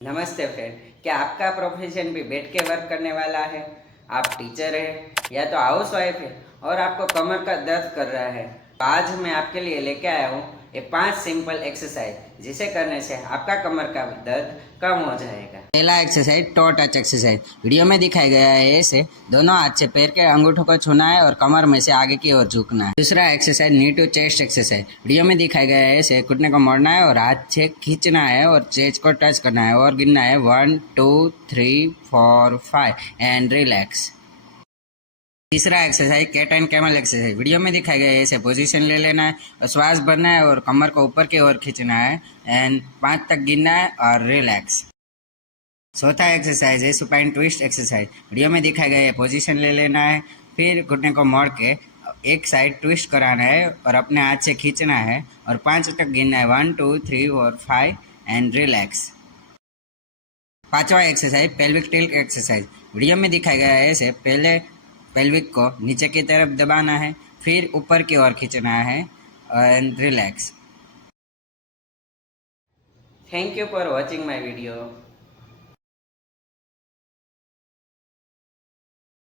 नमस्ते फ्रेंड। क्या आपका प्रोफेशन भी बैठ के वर्क करने वाला है? आप टीचर है या तो हाउस वाइफ है और आपको कमर का दर्द कर रहा है, तो आज मैं आपके लिए लेके आया हूँ ये 5 सिंपल एक्सरसाइज जिसे करने से आपका कमर का दर्द कम हो जाएगा। पहला exercise to touch exercise. Video में दिखाया गया है ऐसे दोनों हाथ से पैर के अंगूठों को छूना है और कमर में से आगे की ओर झुकना है। दूसरा exercise knee to chest exercise. Video में दिखाया गया है ऐसे घुटने को मोड़ना है और हाथ से खींचना है और चेस्ट को टच करना है और गिनना है 1 2 3 4 5 एंड रिलैक्स। तीसरा exercise cat and camel exercise. Video में दिखाया गया है ऐसे पोजीशन ले लेना है और श्वास भरना है और कमर को ऊपर की ओर खींचना है एंड 5 तक गिनना है और रिलैक्स। चौथा एक्सरसाइज है सुपाइन ट्विस्ट एक्सरसाइज। वीडियो में दिखाया गया है पोजीशन ले लेना है, फिर घुटने को मोड़ के एक साइड ट्विस्ट कराना है और अपने हाथ से खींचना है और 5 तक गिनना है 1 2 3 4 5 एंड रिलैक्स। पांचवा exercise pelvic tilt exercise. Video में दिखाया गया है ऐसे पहले पेल्विक को नीचे की तरफ दबाना है, फिर ऊपर की ओर खींचना है and relax. Thank you for watching my video.